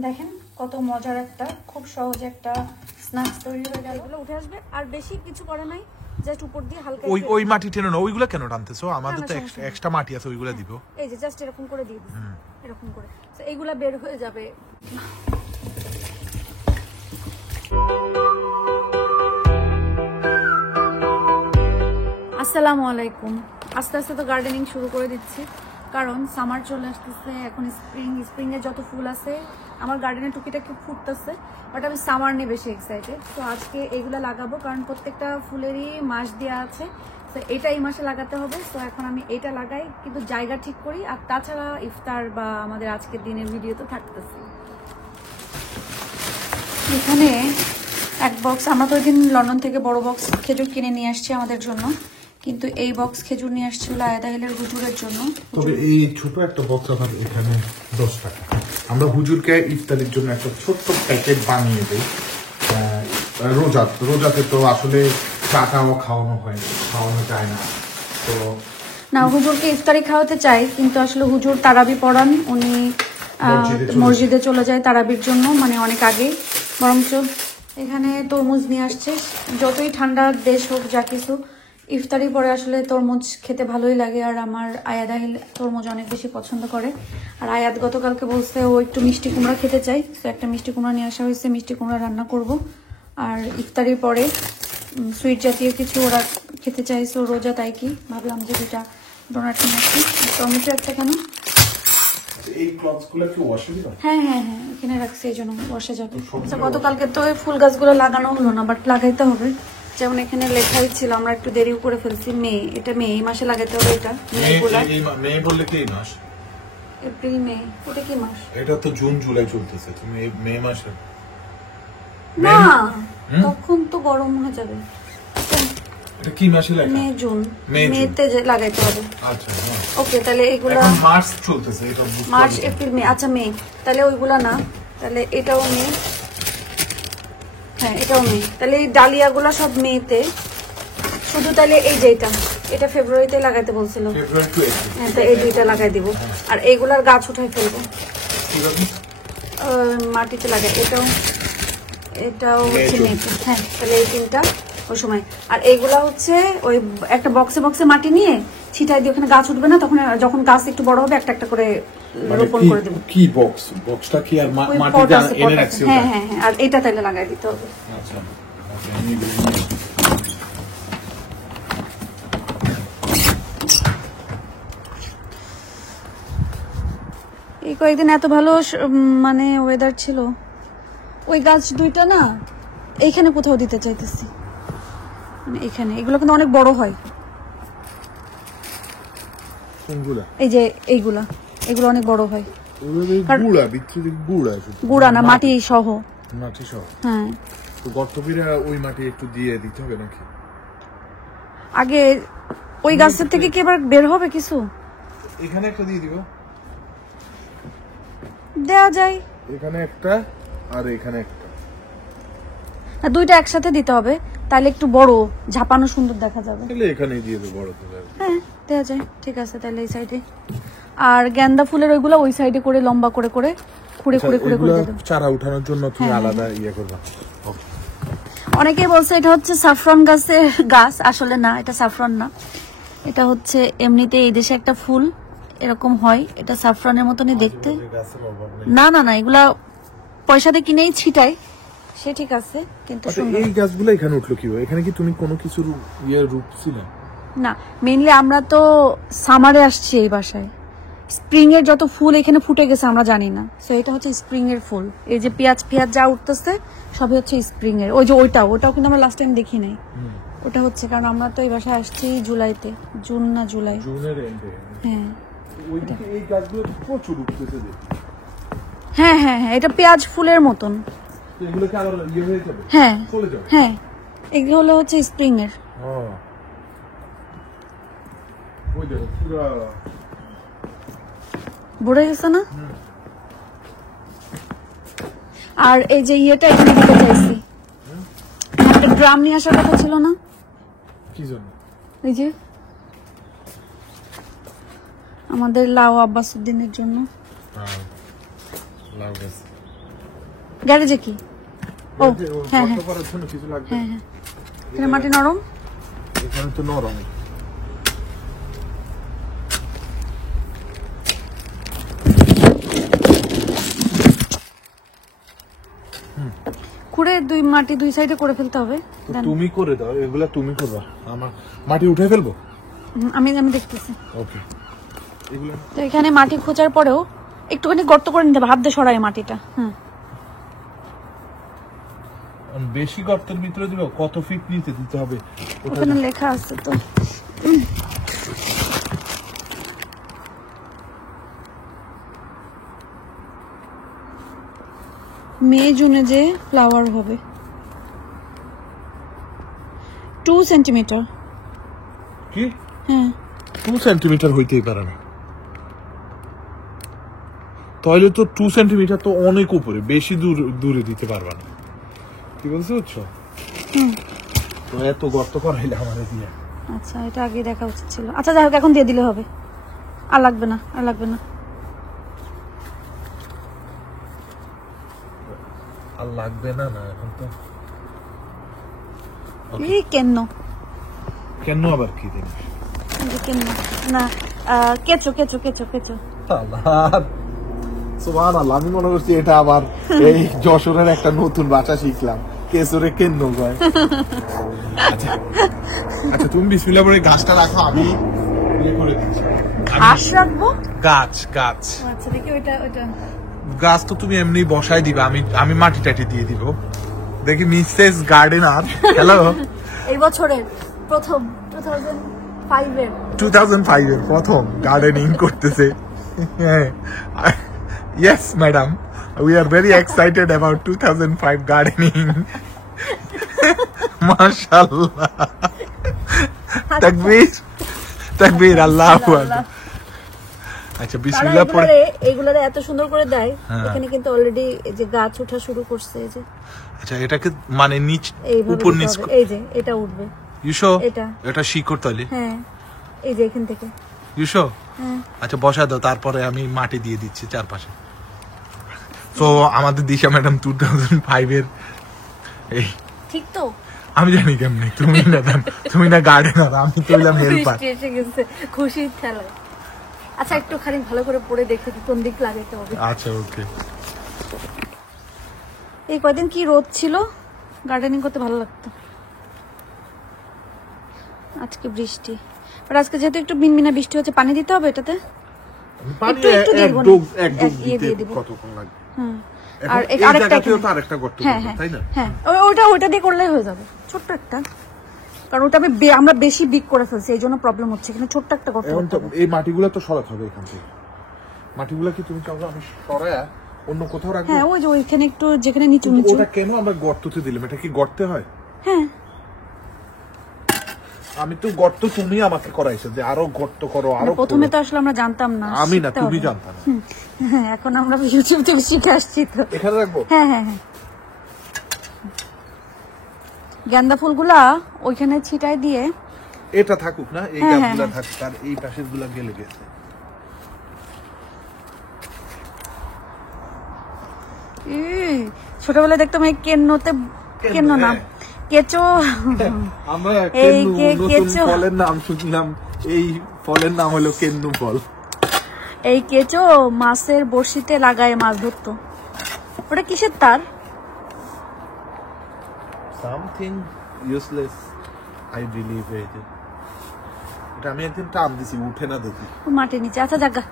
দেখেন কত মজার একটা খুব সহজ একটা স্ন্যাক্স তৈরি হয়ে গেল। এগুলো উঠে আসবে আর বেশি কিছু করে নাই, জাস্ট উপর দিয়ে হালকা ওই মাটি টেনে না, ওইগুলো কেন টানতেছো? আমাদের তো এক্সট্রা মাটি আছে, ওইগুলো দিব। এই যে জাস্ট এরকম করে দিয়ে দিই, এরকম করে তো এইগুলা বের হয়ে যাবে। আসসালামু আলাইকুম। আস্তে আস্তে তো গার্ডেনিং শুরু করে দিচ্ছি, কারণ সামার চলে আসতেছে। এখন স্প্রিংয়ে যত ফুল আছে আমার গার্ডেনে টুকিটাকি ফুটতেছে, বাট আমি সামার নিয়ে বেশি এক্সাইটেড। তো আজকে এইগুলো লাগাবো, কারণ প্রত্যেকটা ফুলেরই মাস দেওয়া আছে, তো এটা এই মাসে লাগাতে হবে। তো এখন আমি এটা লাগাই, কিন্তু জায়গা ঠিক করি। আর তাছাড়া ইফতার বা আমাদের আজকের দিনের ভিডিও তো থাকতেছে। এখানে এক বক্স, আমরা তো ওই দিন লন্ডন থেকে বড় বক্স খেজুর কিনে নিয়ে আসছি আমাদের জন্য, কিন্তু এই বক্স খেজুর নিয়ে আসছিল আয়াদা হিলের হুজুরের জন্য। তবে এই ছোট একটা বক্স আমার এখানে 10 টাকা। আমরা হুজুরকে ইফতারের জন্য একটা ছোট্ট প্যাকেট বানিয়ে দেই। রোজাতে তো আসলে চাটাও খাওয়ানো যায় না, তো না হুজুরকে ইফতারি খাওয়াতে চাই, কিন্তু আসলে হুজুর তারাবি পড়ান, উনি মসজিদে চলে যায় তারাবির জন্য, মানে অনেক আগে। বরঞ্চ এখানে তরমুজ নিয়ে আসছে। যতই ঠান্ডার দেশ হোক যা কিছু, ইফতারি পরে আসলে তরমুজ খেতে ভালোই লাগে। আর আমার আয়াদ আহিল তরমুজ অনেক বেশি পছন্দ করে। আর আয়াদ গতকালকে বলছে ও একটু মিষ্টি কুমড়া খেতে চাই, তো একটা মিষ্টি কুমড়া নিয়ে আসা হয়েছে, মিষ্টি কুমড়া রান্না করব। আর ইফতারির পরে সুইট জাতীয় কিছু ওরা খেতে চাইছে, রোজা, তাই কি ভাবলাম যে দুটা ডোনাট নিয়ে আসি। টমেটো একটা কেন? এই ক্লথসগুলো কি ওয়াশে দিবা? হ্যাঁ হ্যাঁ হ্যাঁ, এখানে রাখছি, এই জন্য ওয়াশে যাবে। আচ্ছা, গতকালকে তো ফুল গাছগুলো লাগানো হলো না, বাট লাগাইতে হবে। যেমন এখানে লেখাই ছিল, আমরা একটু দেরিও করে ফেলছি। মে, এটা মে, এই মাসে লাগাতে হবে। এটা মে বললে কি মাস? এপ্রিল মে, ওটা কি মাস? এটা তো জুন জুলাই চলতেছে, তুমি মে মাসে না, তখন তো গরম হয়ে যাবে। এটা কি মাসে লাগে? মে জুন, মেতে লাগাইতে হবে। আচ্ছা, ওকে, তাহলে এগুলা এখন মার্চ চলতেছে, এটা মার্চ এপ্রিল মে। আচ্ছা মে, তাহলে ওইগুলা না, তাহলে এটাও মে। হ্যাঁ এটাও মে, তাহলে এই ডালিয়াগুলা সব মেতে। শুধু তাহলে এই যে এটা ফেব্রুয়ারিতে লাগাইতে বলছিল। হ্যাঁ, তো এই দুইটা লাগাই দিব। আর এইগুলার গাছ উঠাই ফেলবো, মাটিতে লাগাই। এটাও হচ্ছে মেতে। হ্যাঁ, তাহলে এই তিনটা ওই সময়। আর এইগুলা হচ্ছে ওই একটা বক্সে মাটি নিয়ে ছিটাই দিয়ে, ওখানে গাছ উঠবে না, তখন যখন গাছ একটু বড় হবে একটা একটা করে রোপণ করে দেব। কি বক্সটা কি আর মাটি এনে রাখছি? হ্যাঁ হ্যাঁ হ্যাঁ, আর এটা তাহলে লাগাই দিতে হবে। আচ্ছা, এই কয়েকদিন এত ভালো মানে ওয়েদার ছিল, ওই গাছ দুইটা না এইখানে কোথাও দিতে চাইতেছি, মানে এখানে। এগুলো কিন্তু অনেক বড় হয়। এই যে এগুলো অনেক বড় হয়। গুড়া না, মাটি সহ। হ্যাঁ, তো গর্তবিরা ওই মাটি একটু দিয়ে দিতে হবে নাকি? আগে ওই গাছের থেকে কি এবার বের হবে কিছু? এখানে একটা দিয়ে দিব, দেয়া যায়। এখানে একটা আর এখানে একটা, না দুইটা একসাথে দিতে হবে, তাহলে একটু বড় ঝাপানো সুন্দর দেখা যাবে। তাহলে এখানেই দিয়ে দেব, বড় তো যাবে। হ্যাঁ, দেয়া যায়, ঠিক আছে। তাহলে এই সাইডে, আর গেন্দা ফুলের ওইগুলো ওই সাইডে করে লম্বা করে খুঁড়ে দেব। চারা উঠানোর জন্য তুমি আলাদা ইয়ে করবা। অনেকেই বলছে এটা হচ্ছে সাফরন গাছের গাছ, আসলে না, এটা সাফরন না, এটা হচ্ছে এমনিতে এই দেশে একটা ফুল এরকম হয়, এটা সাফরনের মতনই দেখতে। না না না, এগুলা পয়সাতে কিনেই ছিটাই, সে ঠিক আছে, কিন্তু এই গাছগুলো এখানে উঠলো কিভাবে? এখানে কি তুমি কোনো কিছু রূপ ছিল না? মেইনলি আমরা তো সামারে আসছি এই বাসায়, স্প্রিং এর যত ফুল এখানে ফুটে গেছে আমরা জানি না। সো এটা হচ্ছে স্প্রিং এর ফুল। এই যে পেঁয়াজ যা উঠতেছে সবই হচ্ছে স্প্রিং এর। ওই যে ওটাও কিন্তু আমরা লাস্ট টাইম দেখি নাই। ওটা হচ্ছে কারণ আমরা তো এই বাসায় আসছি জুলাইতে, জুন না জুলাই, জুনের এন্ডে। হ্যাঁ, ওইদিকে এই গাছগুলো প্রচুর উঠতেছে দেখি। হ্যাঁ হ্যাঁ হ্যাঁ, এটা পেঁয়াজ ফুলের মতন। এগুলো কি আবার ইয়ে হয়ে যাবে? হ্যাঁ চলে যাবে। হ্যাঁ, এগুলো হলো হচ্ছে স্প্রিং এর। ওই দেখো পুরো ভরে গেছে না? আর এই যে ইয়েটা এখানে দিতে চাইছি, একটা ড্রাম নিয়ে আসার কথা ছিল না? কি জন্য? এই যে আমাদের লাউ আব্বাসুদ্দিনের জন্য। লাউ গাছ গ্যারেজে কি? ও হ্যাঁ হ্যাঁ গর্ত করার জন্য কিছু লাগবে। হ্যাঁ হ্যাঁ, এখানে মাটি নরম। এখানে তো নরম। খুঁড়ে মাটি দুই সাইডে করে ফেলতে হবে। তো তুমি করে দাও, এগুলা তুমি করবা, আমার মাটি উঠে ফেলবো। আমি দেখতেছি। ওকে, এগুলো তো এখানে মাটি খোঁচার পরেও একটুখানি গর্ত করে নিতে হবে, হাত দিয়ে সরাই মাটিটা। বেশি গর্তের ভিতরে দিব, কত ফিট নিতে দিতে হবে ওখানে লেখা আছে তো। মে জুনে যে ফ্লাওয়ার হবে 2 সেন্টিমিটার। কি? হ্যাঁ 2 সেন্টিমিটার হইতেই পারে না, তাহলে তো 2 সেন্টিমিটার তো অনেক উপরে, বেশি দূরে দিতে পারবা না। কি বলছো বুঝছো? তো এত গর্ত করাইলে আমাদের দিয়ে। আচ্ছা, এটা আগে দেখা উচিত ছিল। আচ্ছা যাই হোক, এখন দিয়ে দিলে হবে, আর লাগবে না, আর লাগবে না। আর লাগবে না, না এখন তো। এই কেন কেন আবার কি দেব? কেন না, কেচো কেচো কেচো কেচো। সুবহানাল্লাহ, আমি মনে করছি এটা আবার এই যশোরের একটা নতুন ভাষা শিখলাম, কেসরে কেন কয়। আচ্ছা আচ্ছা, তুমি বিসমিল্লাহ বলে গাছটা রাখো, আমি ইয়ে করে দিচ্ছি। ঘাস রাখবো? গাছ। আচ্ছা দেখি ওইটা গাছ তো তুমি এমনি বসাই দিবা, আমি মাটি টাটি দিয়ে দিব। দেখি মিসেস গার্ডেনার, হ্যালো। এই বছরের প্রথম 2005 এর প্রথম গার্ডেনিং করতেছে। Yes madam, we are very excited about 2005 gardening. মাশাআল্লাহ, তাকবীর, আল্লাহু আকবার। আচ্ছা বিসমিল্লাহ পড়ে এইগুলারে এত সুন্দর করে দেয়। এখানে কিন্তু অলরেডি এই যে গাছ ওঠা শুরু করছে, এই যে। আচ্ছা, এটাকে মানে নিচ উপর নিচ, এই যে এটা উঠবে। ইউশো, এটা শিকড় তলে। হ্যাঁ, এই যে এখান থেকে। ইউশো, আচ্ছা বসা দাও, তারপরে আমি মাটি দিয়ে দিচ্ছি চারপাশে। তো আমাদের দিশা ম্যাডাম 2005 এর এই, ঠিক তো? আমি জানি কেমনে, তুমি না গার্ডেনার, আমি তো হলাম হেল্পার। এসে গেছে খুশির ঠেলা। আচ্ছা একটু খালি ভালো করে পড়ে দেখতে কোন দিক লাগাইতে হবে। আচ্ছা ওকে। এই কয়দিন কি রোদ ছিল, গার্ডেনিং করতে ভালো লাগতো। আজকে বৃষ্টি, আর আজকে যেহেতু একটু মিনমিনা বৃষ্টি হচ্ছে, পানি দিতে হবে এটাতে। কতক্ষণ লাগবে? আর আরেকটা গর্ত, তাই না? হ্যাঁ, ওইটা দিয়ে করলেই হয়ে যাবে, ছোট্ট একটা। কারণ ওটা আমরা বেশি বিগ করে ফেলছি, এই জন্য প্রবলেম হচ্ছে। এখানে ছোট্ট একটা গর্ত করতে হবে। এই মাটিগুলো তো সরাতে হবে এখান থেকে। মাটিগুলো কি তুমি চাও আমি সরায়া অন্য কোথাও রাখবো? হ্যাঁ, ওই যে ওইখানে একটু, যেখানে নিচু। ওটা কেন আমরা গর্ততে দিলাম? এটা কি গর্তে হয়? হ্যাঁ, আমি তো গর্ত তুমি আমাকে করাইছো যে আরো গর্ত করো, আরো। প্রথমে তো আসলে আমরা জানতাম না। আমি না, তুমি জানতা না। হ্যাঁ, এখন আমরা ইউটিউব থেকে শিখে আসছি তো। এখানে রাখবো? হ্যাঁ হ্যাঁ হ্যাঁ। গেন্দা ফুলগুলা ওইখানে ছিটাই দিয়ে। এটা থাকুক না, এই গাছগুলা থাকুক, আর এই পাশের গুলা গেলে গেছে। ছোটবেলায় দেখতাম এই কেন্ন না, কেঁচো। আমরা নতুন ফলের নাম শুনলাম, এই ফলের নাম হলো কেন্নু ফল। এই কেঁচো মাছের বড়শিতে লাগায় মাছ ধরতো। ওটা কিসের তার? Something useless, I believe. এটা আমি একদিন টান দিছি, উঠে না দেখি মাটির নিচে। আচ্ছা জায়গা,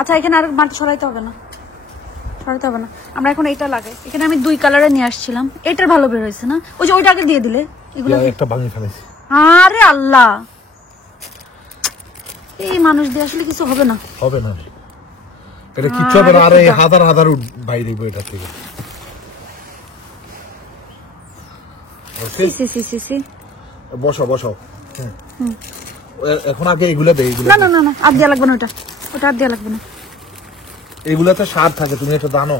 আচ্ছা এখানে আর মাটি সরাইতে হবে না, আমরা এখন এইটা লাগাই। এখানে আমি 2 কালারে নিয়ে আসছিলাম, এটার ভালো বের হয়েছে না? ওই যে ওইটা আগে দিয়ে দিলে। এগুলো একটা ভাঙি ফেলেছি। আরে আল্লাহ, এই মানুষ দিয়ে আসলে কিছু হবে না। এটা কিচ্ছু হবে না। আরে হাজার বাইরে এটা থেকে। বসাও। এখন আগে এগুলা দেই। না, আর দেয়া লাগবে না, ওটা আর দেয়া লাগবে না। এগুলাতে সার থাকে, তুমি এটা জানো।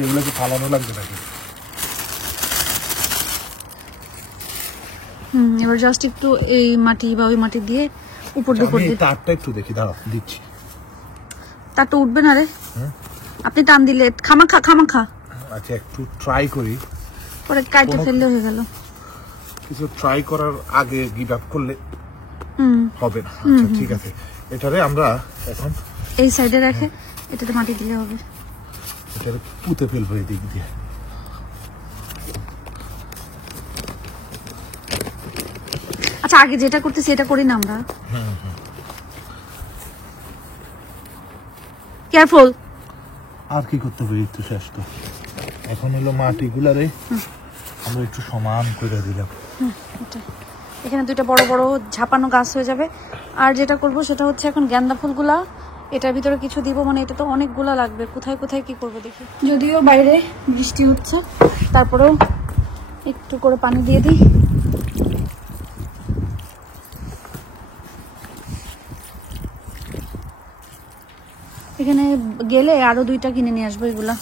এগুলোকে ফালানো লাগবে নাকি? এবার জাস্ট একটু এই মাটি বা ওই মাটি দিয়ে উপর দিয়ে করে দিই। তারটা একটু দেখি, দাঁড়া দিচ্ছি। তার তো উঠবে না রে। আপনি টান দিলে খামাখা খামাখা আচ্ছা একটু ট্রাই করি, পরে কাটে ফেললে হয়ে গেল। কিছু ট্রাই করার আগে গিভ আপ করলে হবে না। আচ্ছা ঠিক আছে, এটারে আমরা এখন এই সাইডে রেখে এটাতে মাটি দিলে হবে। এটারে পুঁতে ফেলবো এই দিক দিয়ে। আচ্ছা আগে যেটা করতেছি এটা করি না আমরা। কেয়ারফুল। আর কি করতে হবে, একটু শেষ তো। এখন হলো মাটিগুলারে আমরা একটু সমান করে দিলাম। এখানে দুইটা বড় বড় ঝাপানো গাছ হয়ে যাবে। আর যেটা করব সেটা হচ্ছে এখন গেন্দা ফুলগুলা এটার ভিতরে কিছু দিব, মানে এটা তো অনেকগুলা লাগবে, কোথায় কোথায় কি করব দেখি। যদিও বাইরে বৃষ্টি উঠছে তারপরেও একটু করে পানি দিয়ে দিই। এখানে গেলে আরো দুইটা কিনে নিয়ে আসবো, এগুলা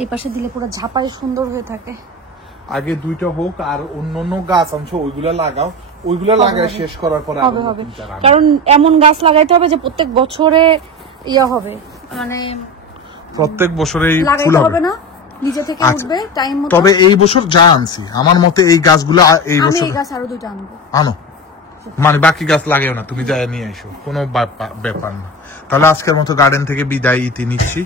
এই পাশে দিলে পুরো ঝাপায় সুন্দর হয়ে থাকে। আগে দুইটা হোক, আর অন্য গাছ আনছো ওইগুলা লাগাও, ওইগুলা লাগায় শেষ করার পরে হবে হবে, কারণ এমন গাছ লাগাইতে হবে যে প্রত্যেক বছরে ইয়া হবে, মানে প্রত্যেক বছরেই ফুল লাগাইতে হবে হবে না, নিজে থেকে উঠবে টাইম মতো। তবে এই বছর যা আনছি আমার মতে এই গাছগুলা এই আমি বছর এই গাছ আরো দুইটা আনবো। আনো, মানে বাকি গাছ লাগাও না, তুমি যায় নিয়ে এসো, কোনো ব্যাপার না। তাহলে আজকের মতো গার্ডেন থেকে বিদায় নিচ্ছি।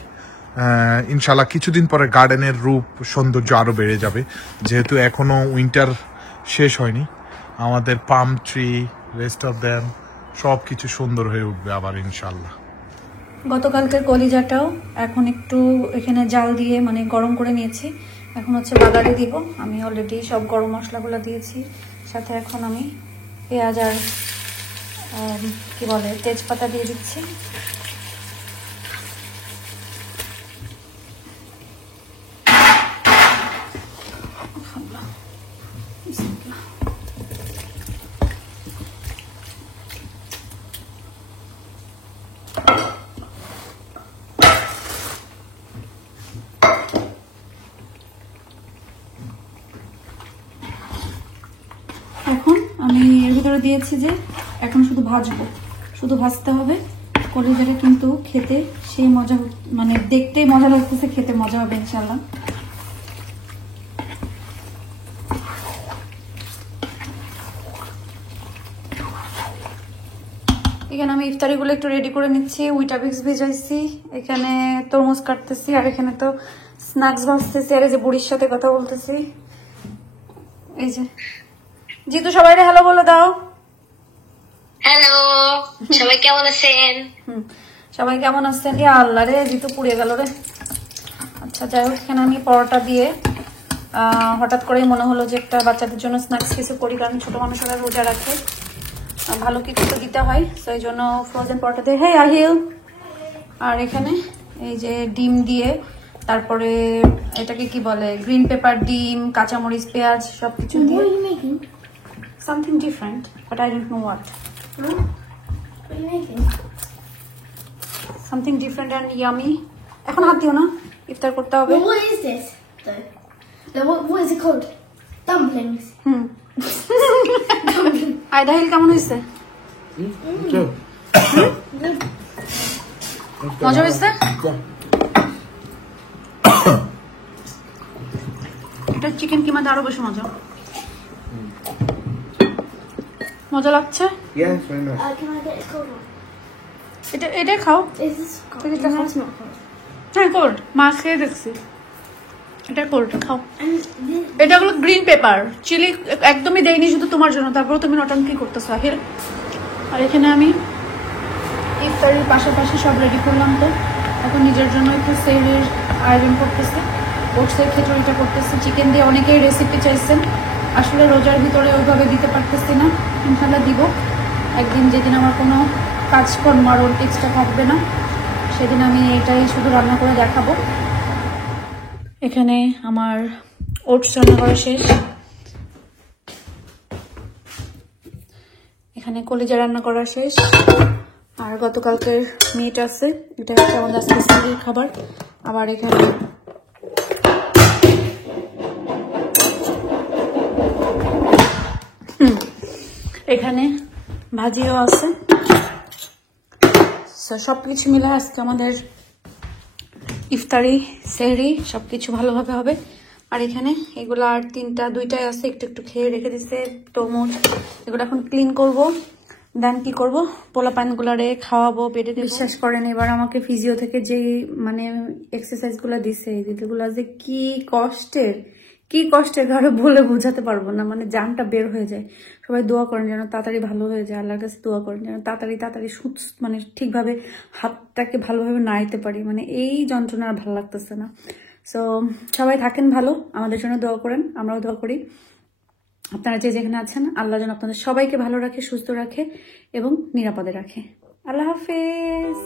ইনশাল্লাহ কিছুদিন পরে গার্ডেনের রূপ সৌন্দর্য আরো বেড়ে যাবে, যেহেতু এখনো উইন্টার শেষ হয়নি। আমাদের palm tree, rest of them সবকিছু সুন্দর হয়ে উঠবে আবার ইনশাল্লাহ। গতকালকের কলিজাটাও এখন একটু এখানে জাল দিয়ে মানে গরম করে নিয়েছি, এখন হচ্ছে বাগারে দিব। আমি অলরেডি সব গরম মশলাগুলো দিয়েছি, সাথে এখন আমি পেঁয়াজ আর কি বলে তেজপাতা দিয়ে দিচ্ছি। এখন আমি এর ভিতরে দিয়েছি যে এখন শুধু ভাজবো, শুধু ভাজতে হবে। কলিজাটা কিন্তু খেতে সেই মজা, মানে দেখতে মজা লাগতেছে, খেতে মজা হবে ইনশাল্লাহ। এখানে আমি ইফতারিগুলো একটু রেডি করে নিচ্ছি। উইটাবিক্স ভেজাইছি, এখানে তরমুজ কাটতেছি, আর এখানে তো স্ন্যাক্স ভাজতেছি, আর এই যে বুড়ির সাথে কথা বলতেছি। এই যে জিতু সবাইরে হ্যালো বলে দাও। হ্যালো, সবাই কেমন আছেন? সবাই কেমন আছেন? ইয়া আল্লাহ রে, জিতু পুড়িয়ে গেল রে। আচ্ছা যাই হোক, এখানে আমি পরোটা দিয়ে হঠাৎ করেই মনে হলো যে একটা বাচ্চাদের জন্য স্ন্যাক্স কিছু করি, কারণ ছোট মানুষেরা রোজা রাখে, ভালো কিছু তো দিতে হয়, তো এই জন্য ফ্রোজেন পরোটা দিয়ে। হ্যাঁ আহিল। আর এখানে এই যে ডিম দিয়ে, তারপরে এটাকে কি বলে, গ্রিন পেপার, ডিম, কাঁচামরিচ, পেঁয়াজ সবকিছু দিয়ে something different, but I don't know what. Something different and yummy. এখন হাত দিও না, ইফতার করতে হবে। Well, what is this, though? What is it called? Dumplings. আইদাহিল কেমন হয়েছে? মজা হয়েছে? এটা চিকেন কিমাতে আরো বেশি মজা। মজা লাগছে? Yes, very nice. Can I get a cold one? এটা খাও। Is this cold? Is it No, cold? it's not cold. হ্যাঁ কোল্ড, মা খেয়ে দেখছি। এটা কোল্ড, খাও। And this, এটা হলো গ্রিন পেপার, চিলি একদমই দেয়নি, শুধু তোমার জন্য, তারপরে তুমি নটাঙ্কি করতেছো আহিল। আর এখানে আমি ইফতারির পাশাপাশি সব রেডি করলাম, তো এখন নিজের জন্য একটু সেহরির আয়োজন করতেছি। ওটসের খিচুড়িটা করতেছি চিকেন দিয়ে। অনেকেই রেসিপি চাইছেন, আসলে রোজার ভিতরে ওইভাবে দিতে পারতেছি না, ইনশাল্লাহ দিব একদিন, যেদিন আমার কোনো কাজকর্ম আর এক্সট্রা থাকবে না, সেদিন আমি এটাই শুধু রান্না করে দেখাবো। এখানে আমার ওটস রান্না করা শেষ, এখানে কলিজা রান্না করা শেষ, আর গতকালকের মিট আছে, এটা হচ্ছে আমাদের আজকে সিঁড়ির খাবার। আবার এখানে এখানে ভাজিও আছে। সবকিছু মিলে আজকে আমাদের ইফতারি সেহরি সবকিছু ভালোভাবে হবে। আর এখানে এগুলো আর দুইটাই আছে, একটু একটু খেয়ে রেখে দিছে তরমুজ। এগুলো এখন ক্লিন করব, দেন কি করব, পোলা পানগুলারে খাওয়াবো, পেটে দেব। বিশ্বাস করেন এবার আমাকে ফিজিও থেকে যেই মানে এক্সারসাইজ গুলা দিছে, এগুলো যে কি কষ্টের কারো বলে বোঝাতে পারবো না, মানে জানটা বের হয়ে যায়। সবাই দোয়া করেন যেন তাড়াতাড়ি ভালো হয়ে যায়, আল্লাহর কাছে দোয়া করেন যেন তাড়াতাড়ি মানে ঠিকভাবে হাতটাকে ভালোভাবে নাড়াইতে পারি, মানে এই যন্ত্রণা আর ভালো লাগতেছে না। সো সবাই থাকেন ভালো, আমাদের জন্য দোয়া করেন, আমরাও দোয়া করি। আপনারা যে যেখানে আছেন আল্লাহ যেন আপনাদের সবাইকে ভালো রাখে, সুস্থ রাখে এবং নিরাপদে রাখে। আল্লাহ হাফেজ।